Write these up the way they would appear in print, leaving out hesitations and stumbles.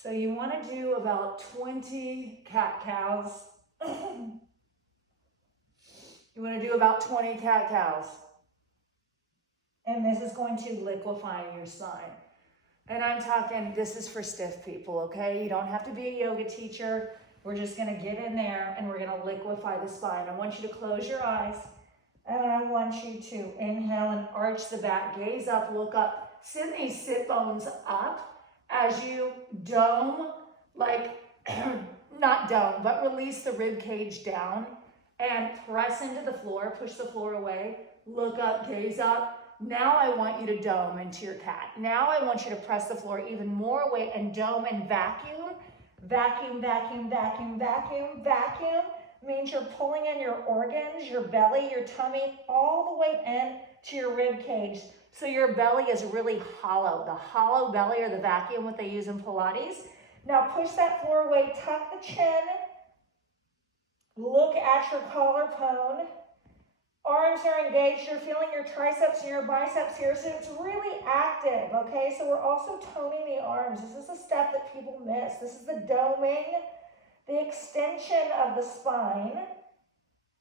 So you want to do about 20 cat-cows. You want to do about 20 cat-cows. And this is going to liquefy your spine. And I'm talking, this is for stiff people, okay? You don't have to be a yoga teacher. We're just gonna get in there and we're gonna liquefy the spine. I want you to close your eyes and I want you to inhale and arch the back, gaze up, look up, send these sit bones up as you dome, like, not dome, but release the rib cage down and press into the floor, push the floor away, look up, gaze up. Now I want you to dome into your cat. Now I want you to press the floor even more away and dome and vacuum. Vacuum, vacuum, vacuum, vacuum, vacuum. Means you're pulling in your organs, your belly, your tummy, all the way in to your rib cage. So your belly is really hollow. The hollow belly, or the vacuum, what they use in Pilates. Now push that floor away, tuck the chin. Look at your collarbone. Arms are engaged. You're feeling your triceps and your biceps here, so it's really active, okay? So we're also toning the arms. This is a step that people miss. This is the doming, the extension of the spine.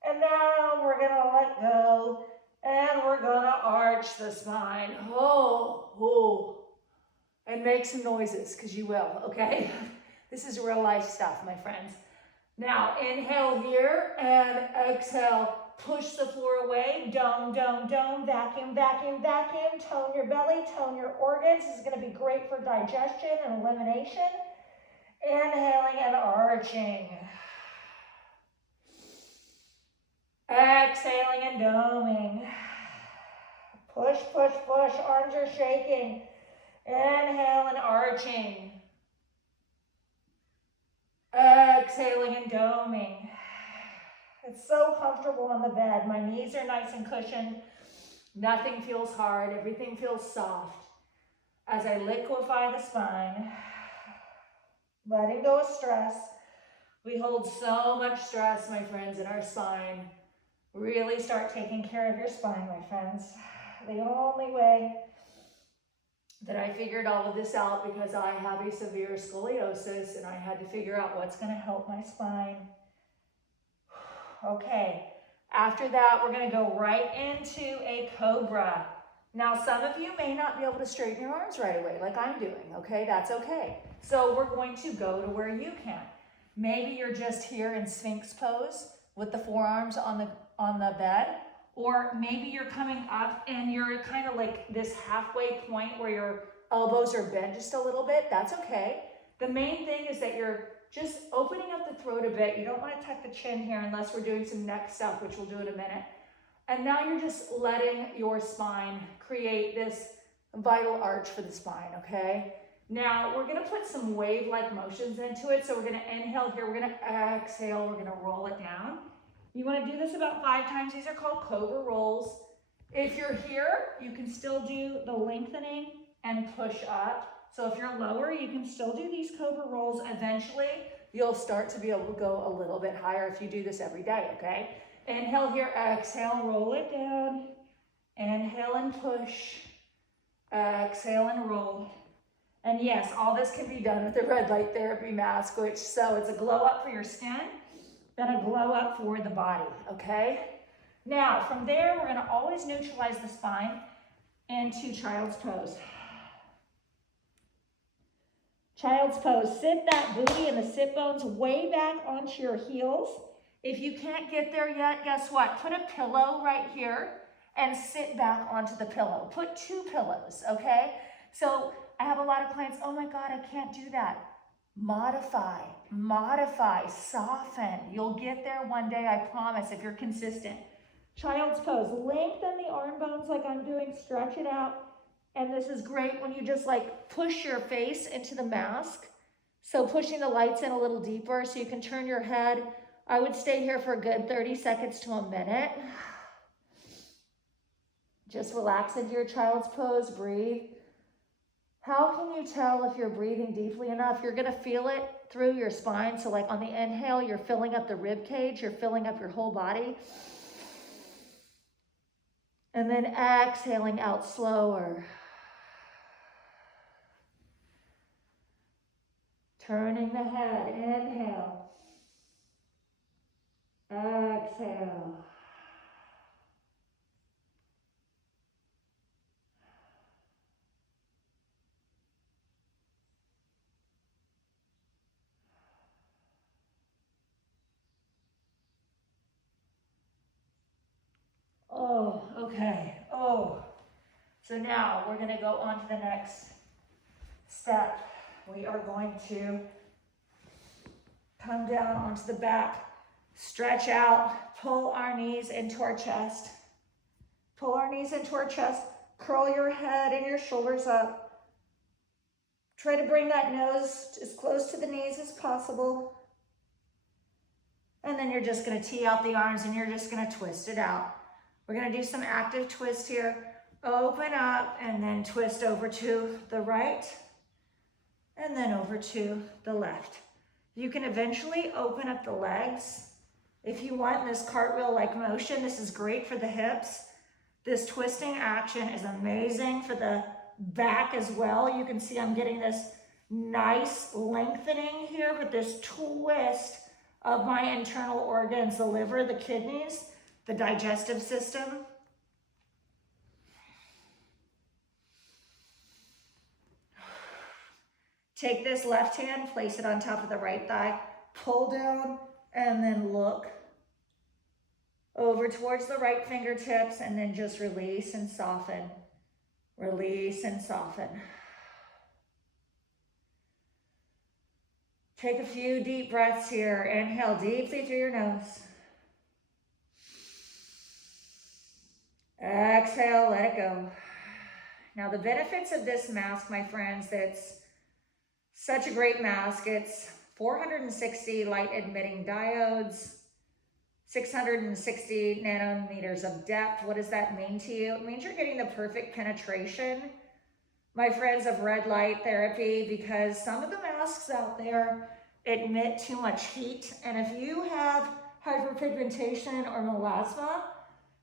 And now we're gonna let go, and we're gonna arch the spine. Oh. And make some noises, because you will, okay? This is real life stuff, my friends. Now, inhale here, and exhale. Push the floor away, dome, dome, dome, vacuum, vacuum, vacuum. Tone your belly, tone your organs. This is going to be great for digestion and elimination. Inhaling and arching. Exhaling and doming. Push, push, push. Arms are shaking. Inhale and arching. Exhaling and doming. It's so comfortable on the bed. My knees are nice and cushioned. Nothing feels hard. Everything feels soft. As I liquefy the spine, letting go of stress. We hold so much stress, my friends, in our spine. Really start taking care of your spine, my friends. The only way that I figured all of this out, because I have a severe scoliosis and I had to figure out what's going to help my spine. Okay, after that, we're going to go right into a cobra. Now, some of you may not be able to straighten your arms right away like I'm doing, okay? That's okay. So we're going to go to where you can. Maybe you're just here in Sphinx pose with the forearms on the bed, or maybe you're coming up and you're kind of like this halfway point where your elbows are bent just a little bit. That's okay. The main thing is that you're just opening up the throat a bit. You don't want to tuck the chin here unless we're doing some neck stuff, which we'll do in a minute. And now you're just letting your spine create this vital arch for the spine, okay? Now we're going to put some wave-like motions into it. So we're going to inhale here. We're going to exhale. We're going to roll it down. You want to do this about 5 times. These are called cobra rolls. If you're here, you can still do the lengthening and push up. So if you're lower, you can still do these cobra rolls. Eventually, you'll start to be able to go a little bit higher if you do this every day, okay? Inhale here, exhale, roll it down. Inhale and push. Exhale and roll. And yes, all this can be done with the red light therapy mask, so it's a glow up for your skin, then a glow up for the body, okay? Now, from there, we're gonna always neutralize the spine into child's pose. Child's pose, sit that booty and the sit bones way back onto your heels. If you can't get there yet, guess what? Put a pillow right here and sit back onto the pillow. Put 2 pillows, okay? So I have a lot of clients, oh my God, I can't do that. Modify, soften. You'll get there one day, I promise, if you're consistent. Child's pose, lengthen the arm bones like I'm doing, stretch it out. And this is great when you just like push your face into the mask. So pushing the lights in a little deeper so you can turn your head. I would stay here for a good 30 seconds to a minute. Just relax into your child's pose, breathe. How can you tell if you're breathing deeply enough? You're gonna feel it through your spine. So like on the inhale, you're filling up the rib cage, you're filling up your whole body. And then exhaling out slower. Turning the head, inhale. Exhale. Oh, okay. Oh. So now we're going to go on to the next step. We are going to come down onto the back, stretch out, pull our knees into our chest. Pull our knees into our chest, curl your head and your shoulders up. Try to bring that nose as close to the knees as possible. And then you're just going to tee out the arms and you're just going to twist it out. We're going to do some active twist here. Open up and then twist over to the right and then over to the left. You can eventually open up the legs. If you want this cartwheel-like motion, this is great for the hips. This twisting action is amazing for the back as well. You can see I'm getting this nice lengthening here with this twist of my internal organs, the liver, the kidneys, the digestive system. Take this left hand, place it on top of the right thigh, pull down, and then look over towards the right fingertips, and then just release and soften. Release and soften. Take a few deep breaths here. Inhale deeply through your nose. Exhale, let it go. Now the benefits of this mask, my friends, it's such a great mask. It's 460 light emitting diodes, 660 nanometers of depth. What does that mean to you? It means you're getting the perfect penetration, my friends, of red light therapy, because some of the masks out there emit too much heat. And if you have hyperpigmentation or melasma,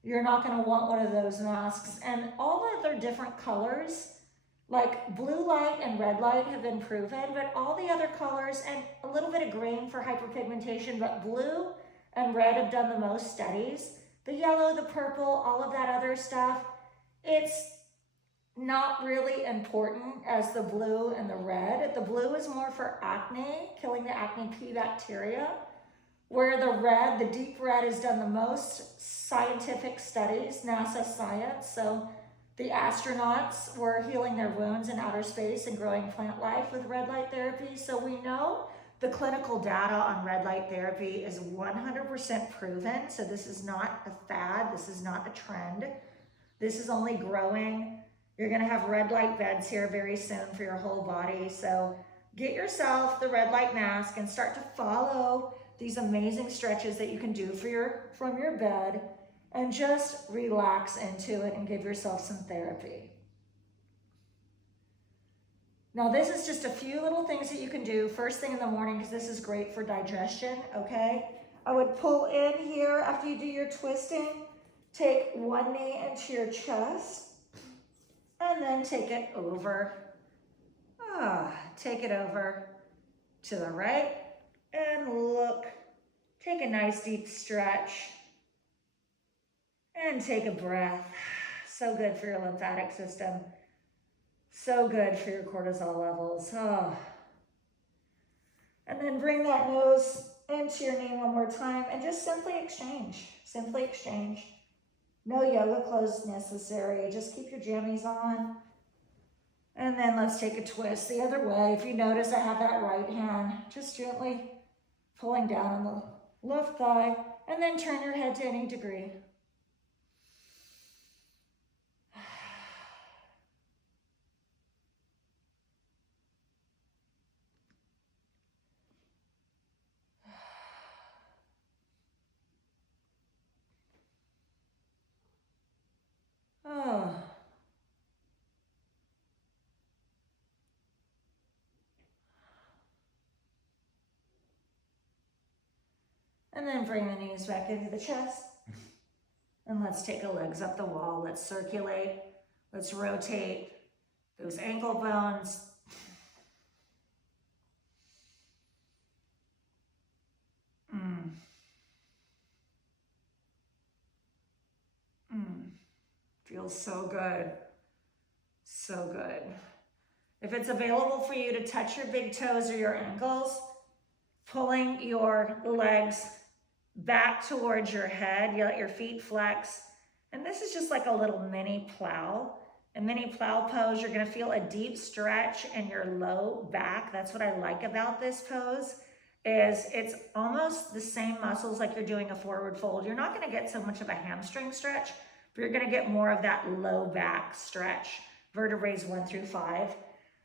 you're not going to want one of those masks. And all the other different colors, like blue light and red light, have been proven, but all the other colors, and a little bit of green for hyperpigmentation, but blue and red have done the most studies. The yellow, the purple, all of that other stuff, it's not really important as the blue and the red. The blue is more for acne, killing the acne P bacteria, where the red, the deep red, has done the most scientific studies, NASA science. So the astronauts were healing their wounds in outer space and growing plant life with red light therapy. So we know the clinical data on red light therapy is 100% proven. So this is not a fad. This is not a trend. This is only growing. You're going to have red light beds here very soon for your whole body. So get yourself the red light mask and start to follow these amazing stretches that you can do from your bed, and just relax into it and give yourself some therapy. Now this is just a few little things that you can do first thing in the morning, because this is great for digestion, okay? I would pull in here after you do your twisting, take one knee into your chest, and then take it over. Take it over to the right and look. Take a nice deep stretch and take a breath. So good for your lymphatic system. So good for your cortisol levels. And then bring that nose into your knee one more time and just simply exchange. Simply exchange. No yoga clothes necessary. Just keep your jammies on. And then let's take a twist the other way. If you notice, I have that right hand just gently pulling down on the left thigh, and then turn your head to any degree. And then bring the knees back into the chest. And let's take the legs up the wall. Let's circulate. Let's rotate those ankle bones. Feels so good. So good. If it's available for you to touch your big toes or your ankles, pulling your legs back towards your head, you let your feet flex. And this is just like a little mini plow. A mini plow pose, you're gonna feel a deep stretch in your low back. That's what I like about this pose, is it's almost the same muscles like you're doing a forward fold. You're not gonna get so much of a hamstring stretch, but you're gonna get more of that low back stretch, vertebrae 1 through 5.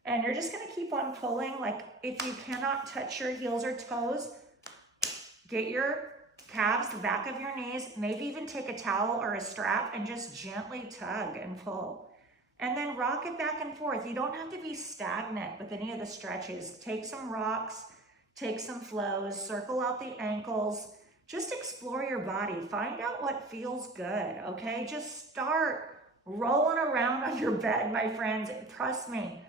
And you're just gonna keep on pulling. Like if you cannot touch your heels or toes, get your calves, the back of your knees, maybe even take a towel or a strap and just gently tug and pull. And then rock it back and forth. You don't have to be stagnant with any of the stretches. Take some rocks, take some flows, circle out the ankles. Just explore your body. Find out what feels good, okay? Just start rolling around on your bed, my friends. Trust me,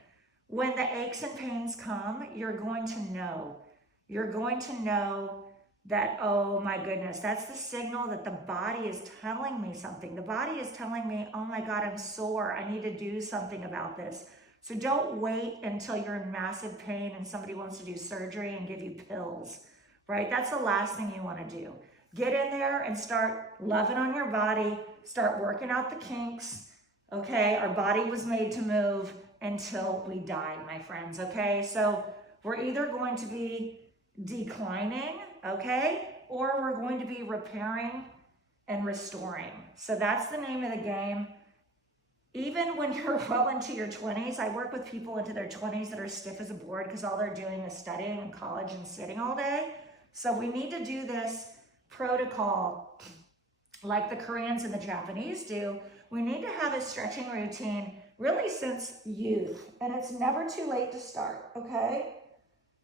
when the aches and pains come, you're going to know. You're going to know that, oh my goodness, that's the signal that the body is telling me something. The body is telling me, oh my God, I'm sore. I need to do something about this. So don't wait until you're in massive pain and somebody wants to do surgery and give you pills, right? That's the last thing you want to do. Get in there and start loving on your body. Start working out the kinks, okay? Our body was made to move until we die, my friends, okay? So we're either going to be declining, okay, or we're going to be repairing and restoring. So that's the name of the game. Even when you're well into your 20s, I work with people into their 20s that are stiff as a board because all they're doing is studying in college and sitting all day. So we need to do this protocol like the Koreans and the Japanese do. We need to have a stretching routine really since youth, and it's never too late to start, okay?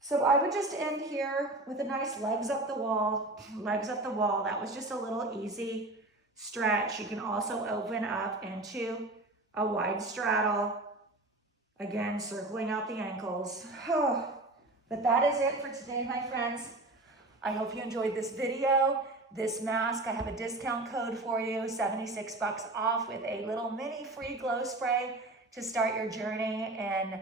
So I would just end here with a nice legs up the wall, legs up the wall. That was just a little easy stretch. You can also open up into a wide straddle. Again, circling out the ankles. But that is it for today, my friends. I hope you enjoyed this video. This mask, I have a discount code for you, 76 bucks off with a little mini free glow spray to start your journey in